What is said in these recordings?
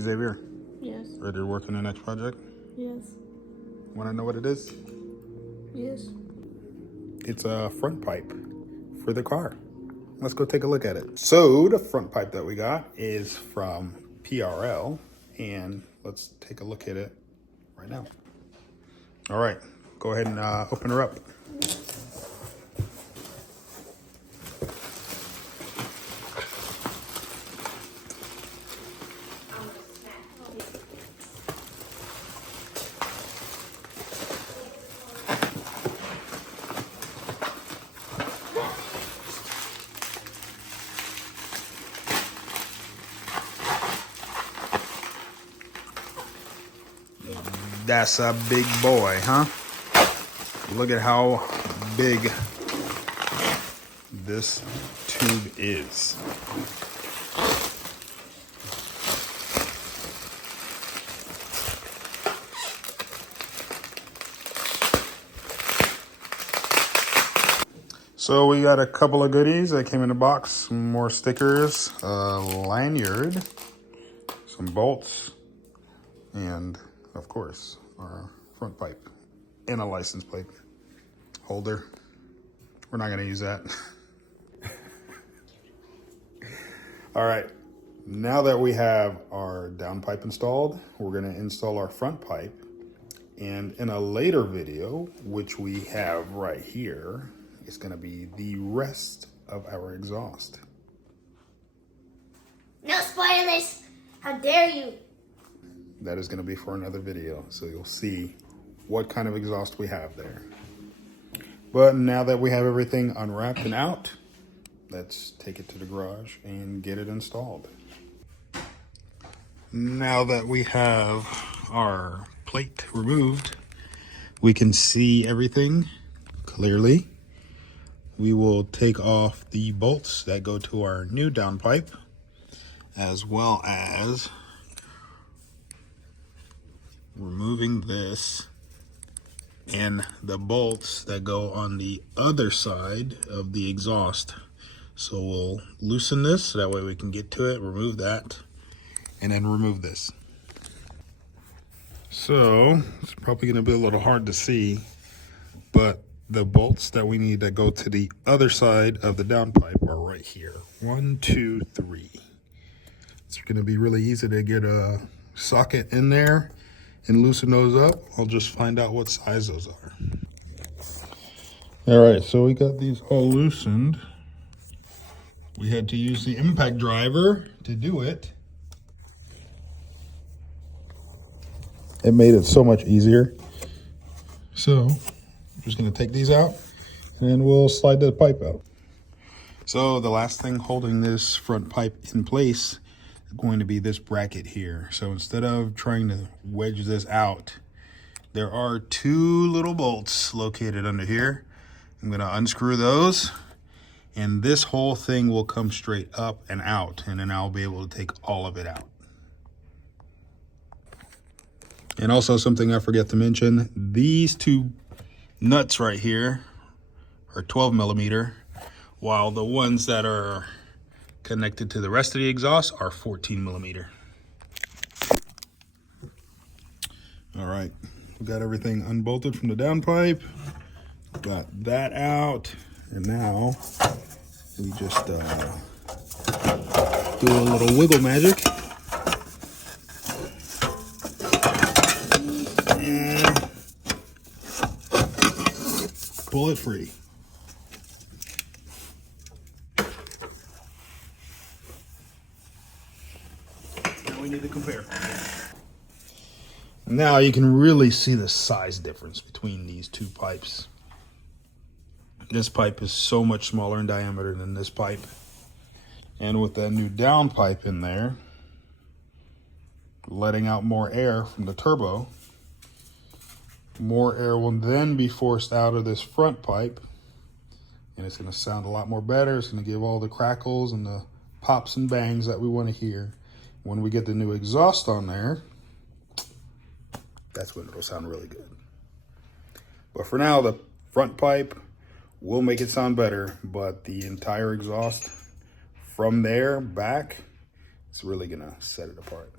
Xavier, Yes. ready to work on the next project? Yes. Want to know what it is? Yes. It's a front pipe for the car. Let's go take a look at it. So the front pipe that we got is from PRL, and let's take a look at it right now. All right, go ahead and open her up. That's a big boy, huh? Look at how big this tube is. So we got a couple of goodies that came in the box. Some more stickers, a lanyard, some bolts, and of course our front pipe and a license plate holder. We're not gonna use that. All right, now that we have our down pipe installed, we're gonna install our front pipe. And in a later video, which we have right here, is gonna be the rest of our exhaust. No spoilers! How dare you! That is gonna be for another video, so you'll see what kind of exhaust we have there. But now that we have everything unwrapped and out, let's take it to the garage and get it installed. Now that we have our plate removed, we can see everything clearly. We will take off the bolts that go to our new down pipe, as well as removing this and the bolts that go on the other side of the exhaust. So we'll loosen this so that way we can get to it, remove that, and then remove this. So it's probably going to be a little hard to see, but the bolts that we need that go to the other side of the down pipe are right here. 1, 2, 3. It's going to be really easy to get a socket in there and loosen those up. I'll just find out what size those are. All right, so we got these all loosened. We had to use the impact driver to do it. It made it so much easier. So I'm just gonna take these out and then we'll slide the pipe out. So the last thing holding this front pipe in place is going to be this bracket here. So instead of trying to wedge this out, there are 2 little bolts located under here. I'm gonna unscrew those, and this whole thing will come straight up and out, and then I'll be able to take all of it out. And also something I forgot to mention, these 2 nuts right here are 12 millimeter, while the ones that are connected to the rest of the exhaust are 14 millimeter. All right, we got everything unbolted from the down pipe, got that out, and now we just do a little wiggle magic. And pull it free. Now we need to compare. Now you can really see the size difference between these 2 pipes. This pipe is so much smaller in diameter than this pipe. And with that new down pipe in there, letting out more air from the turbo, more air will then be forced out of this front pipe, and it's going to sound a lot more better. It's going to give all the crackles and the pops and bangs that we want to hear. When we get the new exhaust on there, that's when it'll sound really good. But for now, the front pipe will make it sound better, but the entire exhaust from there back, it's really going to set it apart.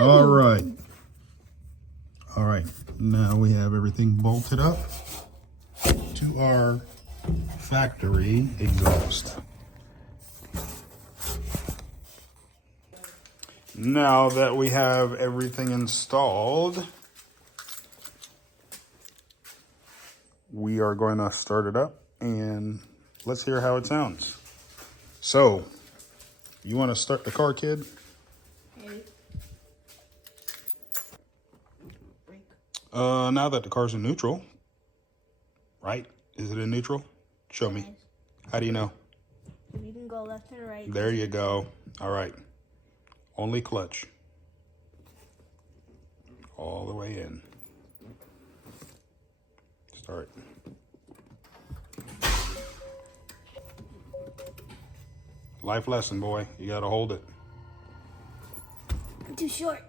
All right. All right. Now we have everything bolted up to our factory exhaust. Now that we have everything installed, we are going to start it up and let's hear how it sounds. So, you want to start the car, kid? Now that the car's in neutral, right? Is it in neutral? Show me. How do you know? If you can go left and right. There you go. All right. Only clutch. All the way in. Start. Life lesson, boy. You gotta hold it. I'm too short.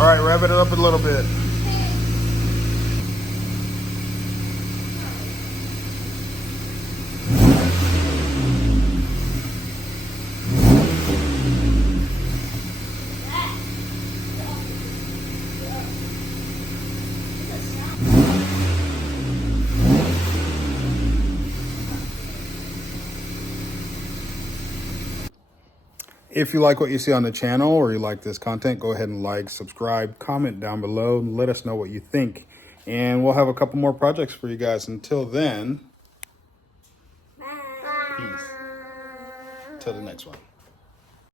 All right, rev it up a little bit. If you like what you see on the channel or you like this content, go ahead and like, subscribe, comment down below, and let us know what you think. And we'll have a couple more projects for you guys. Until then, Bye. peace. Till the next one.